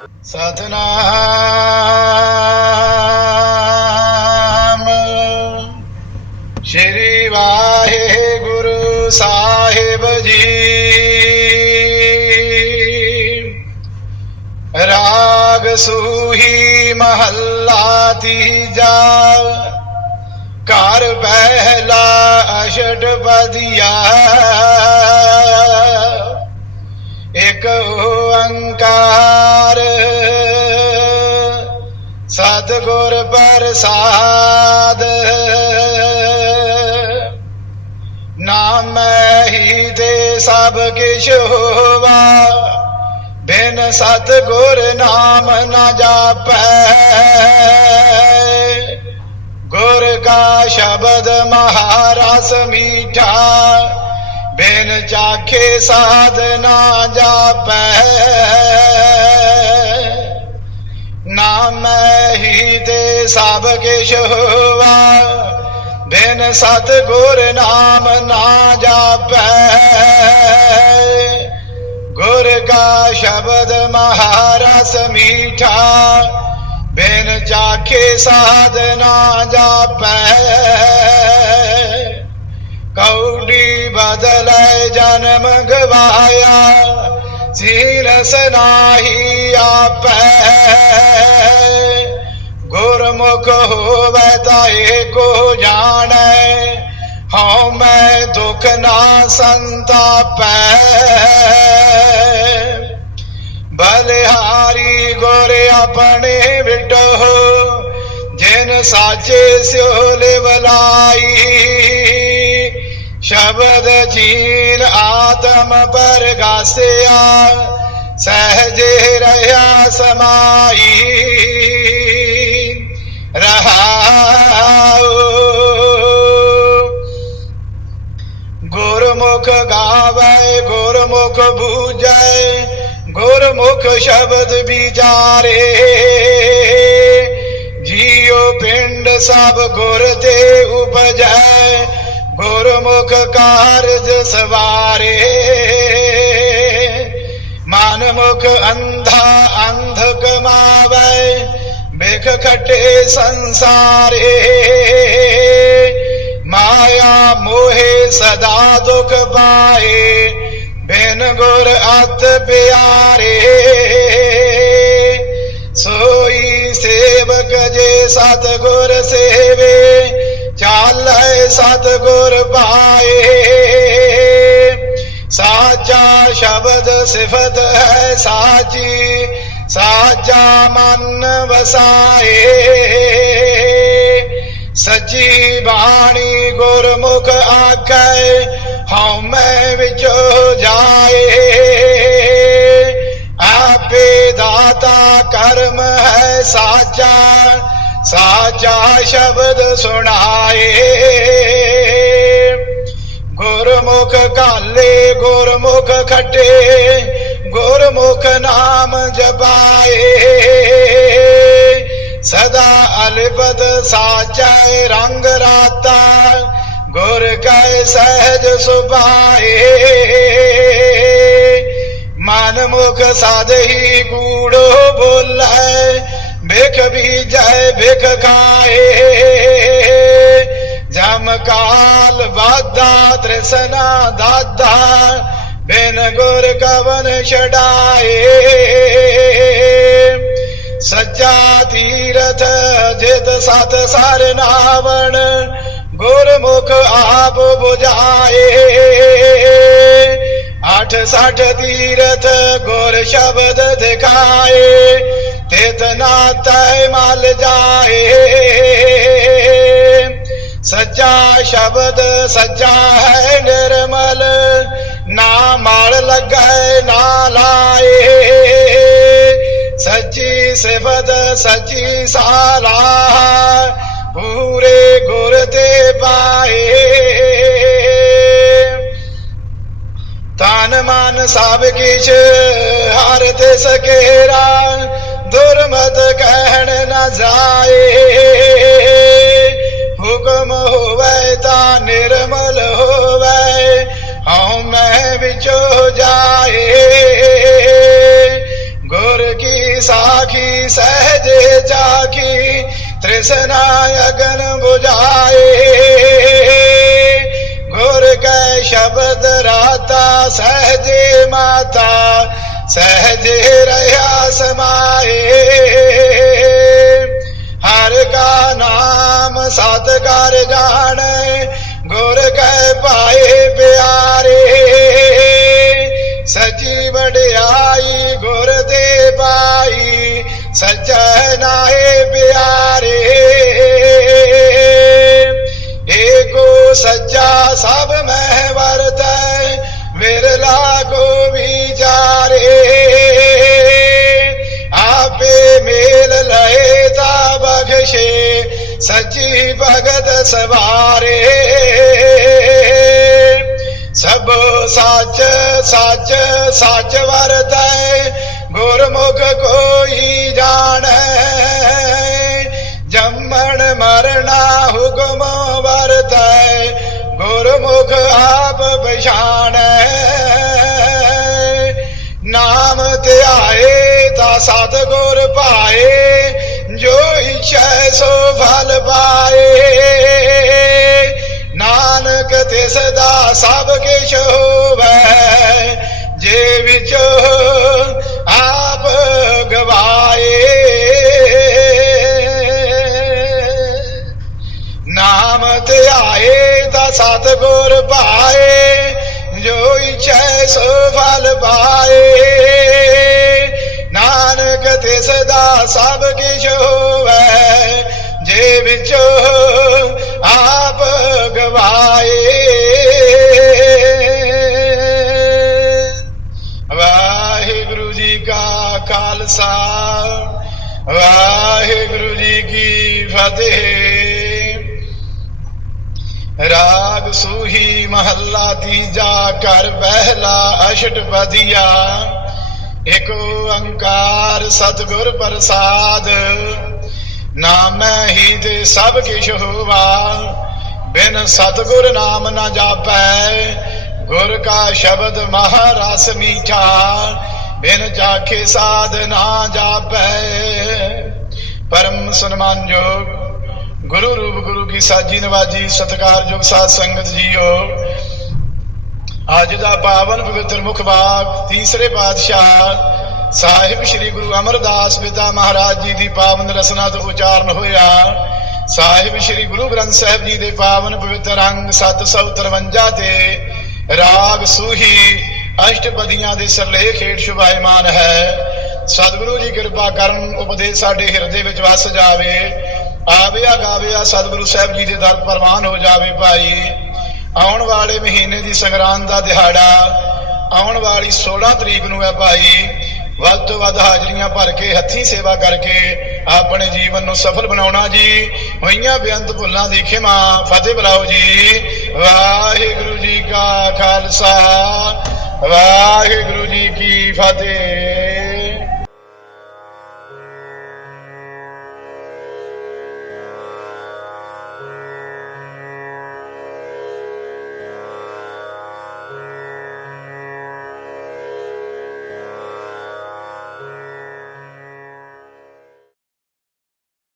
ਸਤਨਾਮ। ਸ਼੍ਰੀ ਵਾਹਿਗੁਰੂ ਸਾਹਿਬ ਜੀ। ਰਾਗ ਸੂਹੀ ਮਹੱਲਾ ਤੀਜਾ। ਘਰ ਪਹਿਲਾ ਅਸ਼ਟਪਦੀਆ। ਇਕ ਓੰਕਾਰ। ਸਤਿਗੁਰ ਪ੍ਰਸਾਦ। ਨਾਮ ਹੀ ਤੇ ਸਭ ਕਿਛ ਹੋਵਾ। ਬਿਨ ਸਤਿਗੁਰ ਨਾਮ ਨਾ ਜਾਪੈ। ਗੁਰ ਕਾ ਸ਼ਬਦ ਮਹਾਰਸ ਮੀਠਾ। ਬਿਨ ਚਾਖੇ ਸਾਧ ਨਾ ਜਾਪੈ। ਨਾਮ ਹੀ ਤੇ ਸਭ ਕਿਛ ਹੋਵਾ ਬਿਨ ਸਤ ਗੁਰ ਨਾਮ ਨਾ ਜਾਪੈ। ਗੁਰ ਕਾ ਸ਼ਬਦ ਮਹਾਰਸ ਮੀਠਾ, ਬਿਨ ਚਾਖੇ ਸਾਧ ਨਾ ਜਾਪੈ। ਕੌਡੀ ਬਦਲੇ ਜਨਮ ਗਵਾਇਆ ਸੀਰਸ ਨਾਹੀ ਆਪੈ। ਗੁਰਮੁਖ ਹੋਵੇ ਤਾਏ ਕੋ ਜਾਣੈ, ਹਉ ਮੈਂ ਦੁਖ ਨਾ ਸੰਤਾਪੈ। ਬਲਿਹਾਰੀ ਗੁਰ ਆਪਣੇ ਵਿਟੋ ਜਿਨ ਸਾਚੇ ਸਿਓ ਲਿਵਲਾਈ। ਸ਼ਬਦ ਜੀਨ ਆਤਮ ਪਰਗਾਸਿਆ, ਸਹਜੇ ਰਹਾ ਸਮਾਈ। ਰਹਾਉ। ਗੁਰਮੁਖ ਗਾਵੇ, ਗੁਰਮੁਖ ਬੂਝੈ, ਗੁਰਮੁਖ ਸ਼ਬਦ ਵਿਚਾਰੇ। ਜੀਉ ਪਿੰਡ ਸਭ ਗੁਰ ਤੇ ਉਪਜੈ ਗੁਰਮੁਖ ਕਾਰਜ ਸਵਾਰੇ। ਮਨ ਮੁਖ ਅੰਧਾ ਅੰਧ ਕਮਾਵੇ, ਬਿਖ ਖਟੇ ਸੰਸਾਰੇ। ਮਾਇਆ ਮੋਹੇ ਸਦਾ ਦੁਖ ਪਾਏ, ਬਿਨ ਗੁਰ ਅਤ ਪਿਆਰੇ। ਸੋਈ ਸੇਵਕ ਜੇ ਸਤ ਗੁਰ ਸੇਵੇ ਚਾਲੈ ਪਾਏ ਸਾਚਾ ਸ਼ਬਦ ਸਿਫਤ ਹੈ ਸਾਚੀ, ਸਾਚਾ ਮਨ ਵਸਾਏ। ਸੱਚੀ ਬਾਣੀ ਗੁਰਮੁਖ ਆਖੈ, ਹਉ ਮੈਂ ਵਿਚੋ ਜਾਏ। ਆਪੇ ਦਾਤਾ ਕਰਮ ਹੈ ਸਾਚਾ ਸਾਚਾ ਸ਼ਬਦ ਸੁਣਾਏ। ਗੁਰਮੁਖ ਕਾਲੇ ਗੁਰਮੁਖ ਖਟੇ, ਗੁਰਮੁਖ ਨਾਮ ਜਪਾਏ। ਸਦਾ ਅਲਿਪਤ ਸਾਚੈ ਰੰਗ ਰਾਤਾ, ਗੁਰ ਕੈ ਸਹਿਜ ਸੁਭਾਏ। ਮਨ ਮੁਖ ਸਾਧਹੀ ਕੂੜੋ ਬੋਲੇ ਬਿਖ ਬੀਜੈ ਬਿਖ ਖਾਏ ਜਮ ਕਾਲ ਵਾਦਾ ਤ੍ਰਿਸਨਾ ਦਾਦਾ, ਬਿਨ ਗੁਰ ਕਵਨ ਛਡਾਏ। ਸੱਚਾ ਤੀਰਥ ਜਿਤ ਸਤ ਸਰ ਨਾਵਣ, ਗੁਰਮੁਖ ਆਪ 부ਝਾਏ ਅਠ ਸਠ ਤੀਰਥ ਗੁਰ ਸ਼ਬਦ ਦਿਖਾਏ। ਤਿਤ ਨਾ ਤੈ ਮਲ ਜਾਏ ਸੱਚਾ ਸ਼ਬਦ ਸੱਚਾ ਹੈ ਨਿਰਮਲ ਨਾ ਮਲ ਲੱਗੈ ਨਾ ਲਾਏ ਸੱਚੀ ਸਿਫਤ ਸੱਚੀ ਸਾਲਾ ਪੂਰੇ ਗੁਰ ਤੇ ਪਾਏ ਤਨ ਮਨ ਸਭ ਕਿਛ ਹਰ ਤੇ ਸਕੇਰਾ ਦੁਰਮਤ ਕਹਿਣ ਨ ਜਾਏ ਹੁਕਮ ਹੋਵੇ ਤਾਂ ਨਿਰਮਲ ਹੋਵੇ ਹਉ ਮੈਂ ਵਿਚੋ ਜਾਏ ਗੁਰ ਕੀ ਸਾ ਸਾਖੀ ਸਹਜੇ ਜਾਗੀ ਤ੍ਰਿਸ਼ਨਾ ਅਗਨ 부ਝਾਏ ਗੁਰ ਕੈ ਸ਼ਬਦ ਰਾਤਾ ਸਹਜੇ ਮਾਤਾ ਸਹਜੇ ਰਹਾ ਸਮਾਏ। ਹਰ ਕਾ ਨਾਮ ਸਤ ਕਰ ਜਾਣੈ ਗੁਰ ਕੈ ਪਾਏ ਪਿਆਰੇ। ਸਚੀ ਵਡਿਆਈ ਸਵਾਰੇ। ਸਭ ਸੱਚ ਸੱਚ ਸੱਚ ਵਰਤੈ, ਗੁਰਮੁਖ ਕੋਈ ਜਾਣੈ। ਜੰਮਣ ਮਰਣਾ ਹੁਕਮ ਵਰਤੈ, ਗੁਰਮੁਖ ਆਪ ਪਛਾਣੈ। ਨਾਮ ਧਿਆਏ ਤਾਂ ਸਤ ਗੁਰ ਪਾਏ। ਨਾਮ ਧਿਆਏ ਤਾਂ ਸਤ ਗੁਰ ਪਾਏ, ਜੋ ਇਛੈ ਸੋ ਫਲ ਪਾਏ। ਨਾਨਕ ਤਿਸ ਦਾ ਸਭ ਕਿਛ ਹੋਵੈ, ਜੇ ਵਿੱਚ ਆਪ ਮਹੱਲਾ ਤੀਜਾ ਘਰ ਪਹਿਲਾ ਅਸ਼ਟਪਦੀਆ ਇਕ ਓੰਕਾਰ ਸਤਿਗੁਰ ਪ੍ਰਸਾਦ, ਨਾਮੈ ਹੀ ਤੇ ਸਭ ਕਿਛ ਹੋਵਾ। ਬਿਨ ਸਤਿਗੁਰ ਨਾਮ ਨਾ ਜਾਪੈ, ਗੁਰ ਕਾ ਸ਼ਬਦ ਮਹਾਰਸ ਮੀਠਾ। ਬਿਨ ਚਾਖੇ ਸਾਧ ਨਾ ਜਾਪੈ। ਪਰਮ ਸਨਮਾਨਯੋਗ ਗੁਰੂ ਰੂਪ ਗੁਰੂ ਕੀ ਸਾਜੀ ਨਵਾਜੀ ਸਤਿਕਾਰਯੋਗ ਸਾਧ ਸੰਗਤ ਜੀਓ। ਅੱਜ ਦਾ ਪਾਵਨ ਪਵਿੱਤਰ ਮੁਖ ਬਾਗ ਤੀਸਰੇ ਪਾਤਸ਼ਾਹ ਸਾਹਿਬ ਸ੍ਰੀ ਗੁਰੂ ਅਮਰਦਾਸ ਪਿਤਾ ਮਹਾਰਾਜ ਜੀ ਦੀ ਪਾਵਨ ਰਸਨਾ ਤੋਂ ਉਚਾਰਨ ਹੋਇਆ। ਸਾਹਿਬ ਸ੍ਰੀ ਗੁਰੂ ਗ੍ਰੰਥ ਸਾਹਿਬ ਜੀ ਦੇ ਪਾਵਨ ਪਵਿੱਤਰ ਅੰਗ 753 ਤੇ ਰਾਗ ਸੂਹੀ ਅਸ਼ਟਪਦੀਆਂ ਦੇ ਸਰਲੇਖ ਹੇਠ ਸ਼ੁਭਾਇਮਾਨ ਹੈ। ਸਤਿਗੁਰੂ ਜੀ ਕਿਰਪਾ ਕਰਨ ਉਪਦੇਸ਼ ਸਾਡੇ ਹਿਰਦੇ ਵਿੱਚ ਵਸ ਜਾਵੇ। ਆਵਿਆ ਗਾਵਿਆ ਸਤਿਗੁਰੂ ਸਾਹਿਬ ਜੀ ਦੇ ਦਰ ਪ੍ਰਵਾਨ ਹੋ ਜਾਵੇ ਭਾਈ। ਆਉਣ ਵਾਲੇ ਮਹੀਨੇ ਦੀ ਸੰਗਰਾਂਦ ਦਾ ਦਿਹਾੜਾ ਆਉਣ ਵਾਲੀ 16 ਤਰੀਕ ਨੂੰ ਹੈ ਭਾਈ। ਵੱਧ ਤੋਂ ਵੱਧ ਹਾਜ਼ਰੀਆਂ ਭਰ ਕੇ, ਹੱਥੀਂ ਸੇਵਾ ਕਰਕੇ ਆਪਣੇ ਜੀਵਨ ਨੂੰ ਸਫਲ ਬਣਾਉਣਾ ਜੀ। ਹੋਈਆਂ ਬੇਅੰਤ ਭੁੱਲਾਂ ਦੀ ਖਿਮਾ, ਫਤਿਹ ਬੁਲਾਓ ਜੀ। ਵਾਹਿਗੁਰੂ ਜੀ ਕਾ ਖਾਲਸਾ, ਵਾਹਿਗੁਰੂ ਜੀ ਕੀ ਫਤਿਹ।